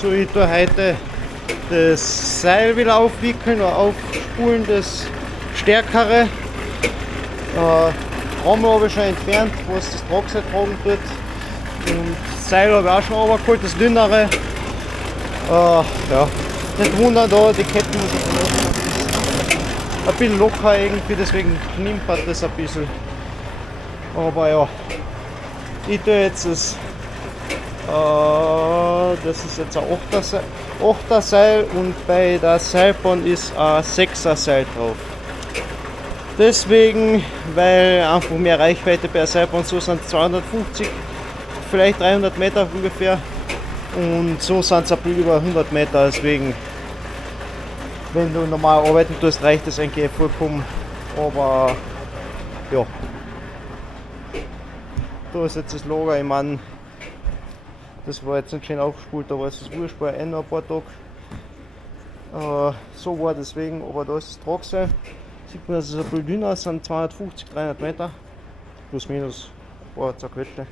So, ich tue heute das Seil wieder aufwickeln oder aufspulen, das stärkere. Trommel habe ich schon entfernt, was das Tragseil tragen tut. Und das Seil habe ich auch schon runtergeholt, das dünnere. Ja, nicht wundern, da die Ketten ein bisschen locker irgendwie, deswegen nimmt man das ein bisschen. Aber ja, ich tue jetzt das ist jetzt ein 8er Seil und bei der Seilbahn ist ein 6er Seil drauf. Deswegen, weil einfach mehr Reichweite bei der Seilbahn, so sind 250, vielleicht 300 Meter ungefähr und so sind es ein bisschen über 100 Meter, deswegen, wenn du normal arbeiten tust, reicht das eigentlich vollkommen, aber ja, da ist jetzt das Lager, ich meine, das war jetzt nicht schön aufgespult, aber es ist wurscht, war noch ein paar Tage. So war deswegen, aber da ist das Tragseil. Sieht man, dass es ein bisschen dünner ist, sind 250, 300 Meter. Plus minus ein paar zerquetschte.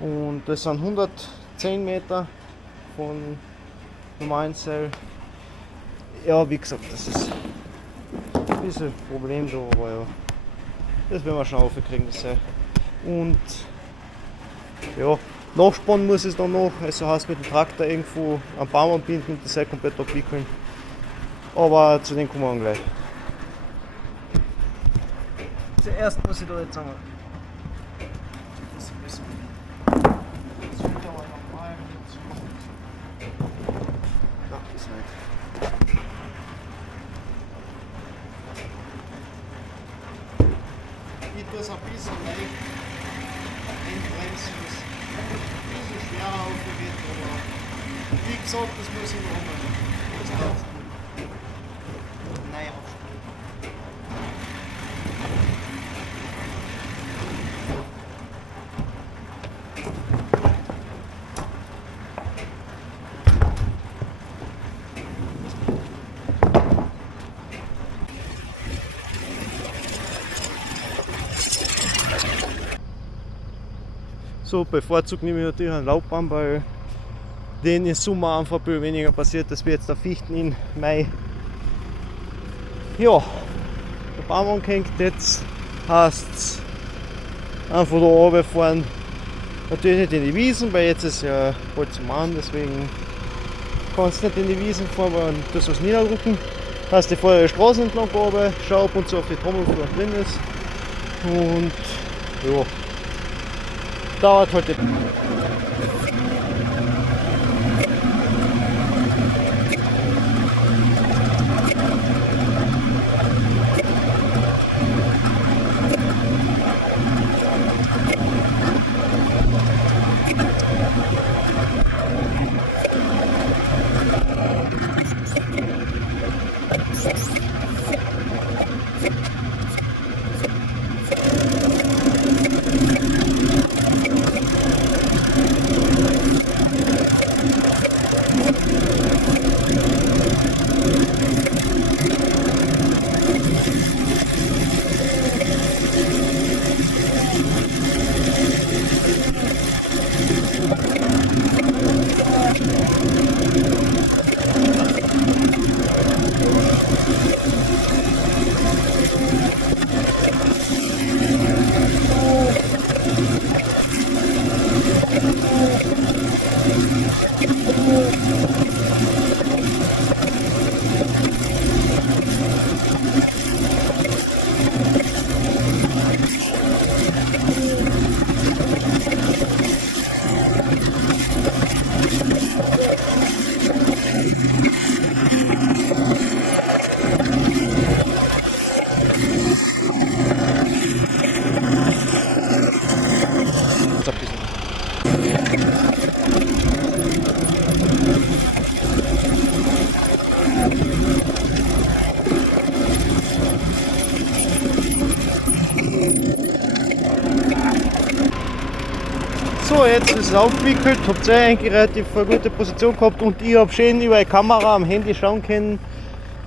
Und das sind 110 Meter von normalen Seil. Ja, wie gesagt, das ist ein bisschen ein Problem da, aber ja. Das werden wir schon aufkriegen, das Seil. Und ja. Nachspannen muss es dann noch, also heißt mit dem Traktor irgendwo am Baum anbinden und das Seil komplett abwickeln. Aber zu dem kommen wir dann gleich. Zuerst muss ich da jetzt einmal das ein bisschen normal. Ach, das nicht. Ich tue es ein bisschen leicht einbremsen. Ein bisschen schwerer aufgeht, aber wie gesagt, das muss ich noch einmal. Nein, aufspielen. So, bevorzugt nehme ich natürlich einen Laubbaum, weil den im Sommer einfach viel weniger passiert, als wie jetzt der Fichten im Mai. Ja, der Baum angehängt, jetzt heißt es einfach da runterfahren. Natürlich nicht in die Wiesen, weil jetzt ist ja bald zum Mann, deswegen kannst du nicht in die Wiesen fahren, weil du was niederdrücken. Heißt, ich fahre die Straße entlang runter, schau ab und zu auf die Trommel, was drin ist. Und ja, dauert halt nicht. So, jetzt ist es aufgewickelt, habt ihr eigentlich relativ eine gute Position gehabt und ich habe schön über die Kamera am Handy schauen können,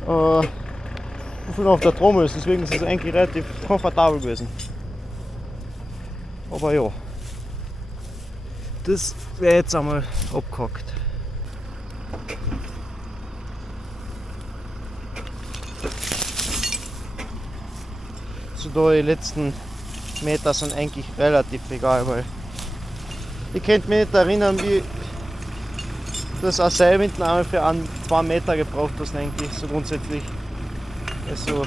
wie viel auf der Trommel ist, deswegen ist es eigentlich relativ komfortabel gewesen. Aber ja, das wäre jetzt einmal abgehackt. So da die letzten Meter sind eigentlich relativ egal, weil ich könnte mich nicht erinnern, wie das ein Seil hinten einmal für 2 Meter gebraucht hast, eigentlich so grundsätzlich. Also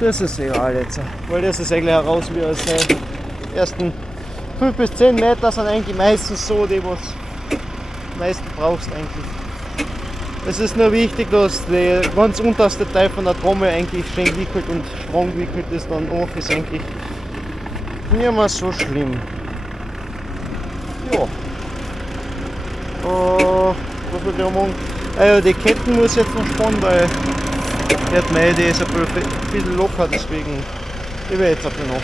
das ist egal jetzt, weil das ist eigentlich heraus wie als die ersten 5 bis 10 Meter sind eigentlich meistens so die, was du am meisten brauchst eigentlich. Es ist nur wichtig, dass der ganz unterste Teil von der Trommel eigentlich schön gewickelt und strong gewickelt ist, dann auch ist eigentlich nicht mehr so schlimm. Ja. Was will ich machen? Ja, die Ketten muss ich jetzt noch spannen, weil die ist ein bisschen locker, deswegen ich werde jetzt ein bisschen nachspannen.